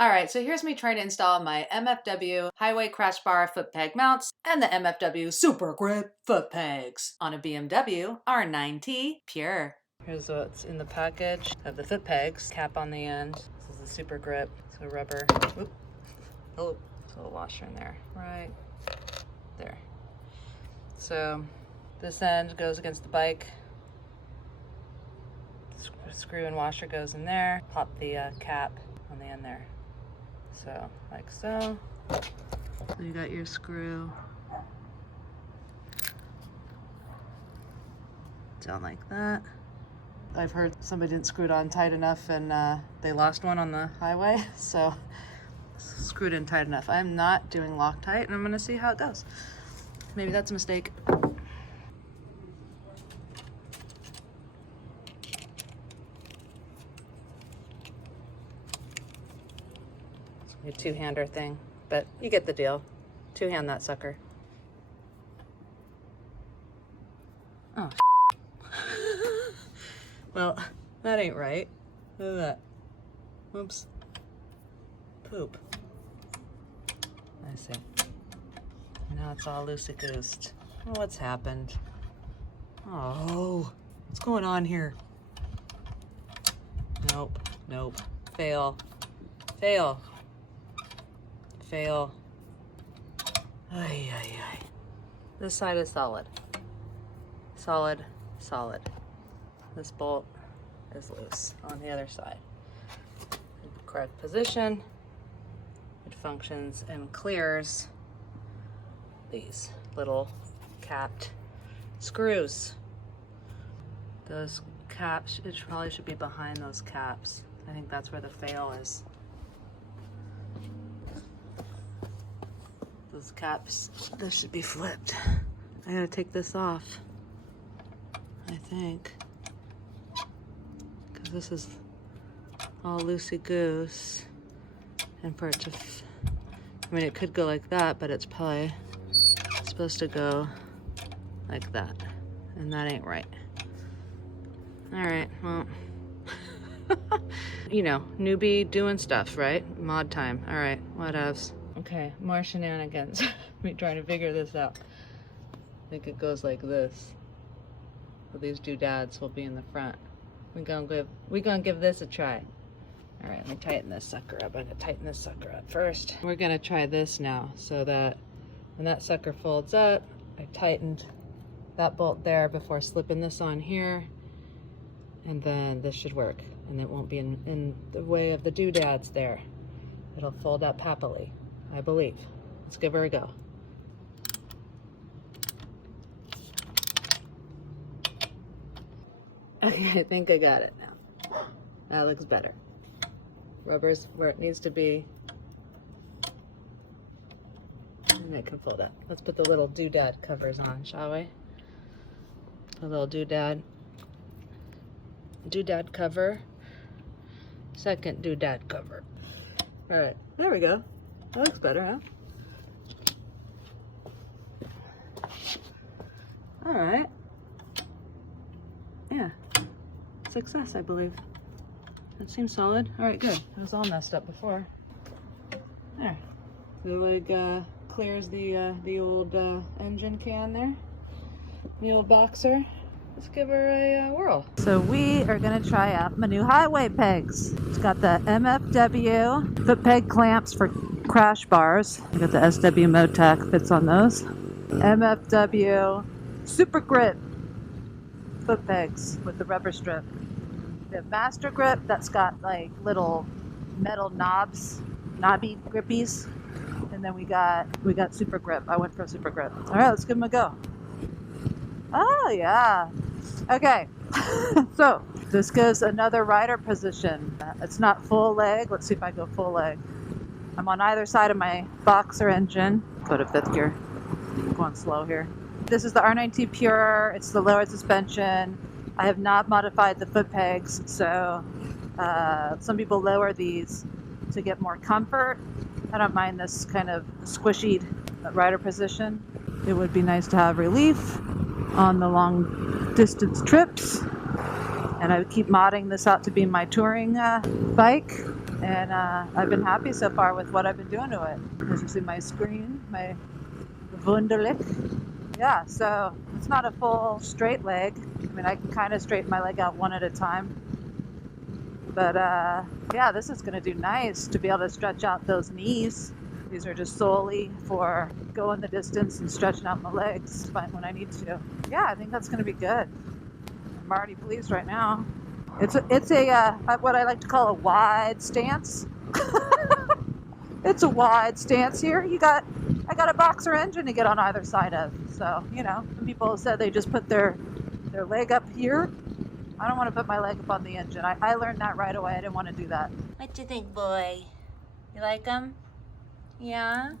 Alright, so here's me trying to install my MFW Highway Crash Bar foot peg mounts and the MFW Super Grip foot pegs on a BMW R9T Pure. Here's what's in the package. I have the foot pegs, cap on the end. This is the Super Grip, so rubber. Oop. Oh, there's a little washer in there, right there. So this end goes against the bike. Screw and washer goes in there. Pop the cap on the end there. So, like so. So you got your screw down like that. I've heard somebody didn't screw it on tight enough and they lost one on the highway, so screwed in tight enough. I'm not doing Loctite and I'm gonna see how it goes. Maybe that's a mistake. A two-hander thing, but you get the deal. Two-hand that sucker. Oh, well, that ain't right. Look at that. Oops. Poop. I see. Now it's all loosey-goosed. Oh, what's happened? Oh, what's going on here? Nope, nope. Fail. Fail. Fail. Ay, ay, ay. This side is solid. Solid, solid. This bolt is loose on the other side. In the correct position, it functions and clears these little capped screws. Those caps, it probably should be behind those caps. I think that's where the fail is. Those caps, this should be flipped. I gotta take this off, I think, because this is all loosey-goose, and for it to, I mean, it could go like that, but it's probably supposed to go like that, and that ain't right. All right, well, you know, newbie doing stuff, right? Mod time. All right, whatevs. Okay, more shenanigans. Me trying to figure this out. I think it goes like this. So these doodads will be in the front. We're gonna give this a try. All right, let me tighten this sucker up. I'm gonna tighten this sucker up first. We're gonna try this now, so that when that sucker folds up, I tightened that bolt there before slipping this on here, and then this should work, and it won't be in the way of the doodads there. It'll fold up happily, I believe. Let's give her a go. Okay, I think I got it now. That looks better. Rubber's where it needs to be. And it can fold up. Let's put the little doodad covers on, shall we? A little doodad cover. Second doodad cover. All right, there we go. That looks better, huh? All right. Yeah, success, I believe. That seems solid. All right, good. It was all messed up before. There. The leg clears the old engine can there. The old boxer. Let's give her a whirl. So we are gonna try out my new highway pegs. It's got the MFW foot peg clamps for crash bars. We got the SW-Motech fits on those. MFW Super Grip foot pegs with the rubber strip. We have Master Grip that's got like little metal knobs, knobby grippies. And then we got Super Grip. I went for Super Grip. All right, let's give them a go. Oh yeah. Okay. So this goes another rider position. It's not full leg. Let's see if I go full leg. I'm on either side of my boxer engine. Go to fifth gear. Going slow here. This is the R9T Pure. It's the lowered suspension. I have not modified the foot pegs, so some people lower these to get more comfort. I don't mind this kind of squishy rider position. It would be nice to have relief on the long distance trips, and I would keep modding this out to be my touring bike. And I've been happy so far with what I've been doing to it. As you see my screen, my Wunderlich. Yeah, so it's not a full straight leg. I mean, I can kind of straighten my leg out one at a time. But yeah, this is going to do nice to be able to stretch out those knees. These are just solely for going the distance and stretching out my legs when I need to. Yeah, I think that's going to be good. I'm already pleased right now. It's a what I like to call a wide stance. It's a wide stance here. I got a boxer engine to get on either side of. So, you know, some people said they just put their leg up here. I don't want to put my leg up on the engine. I learned that right away. I didn't want to do that. What you think, boy? You like them? Yeah?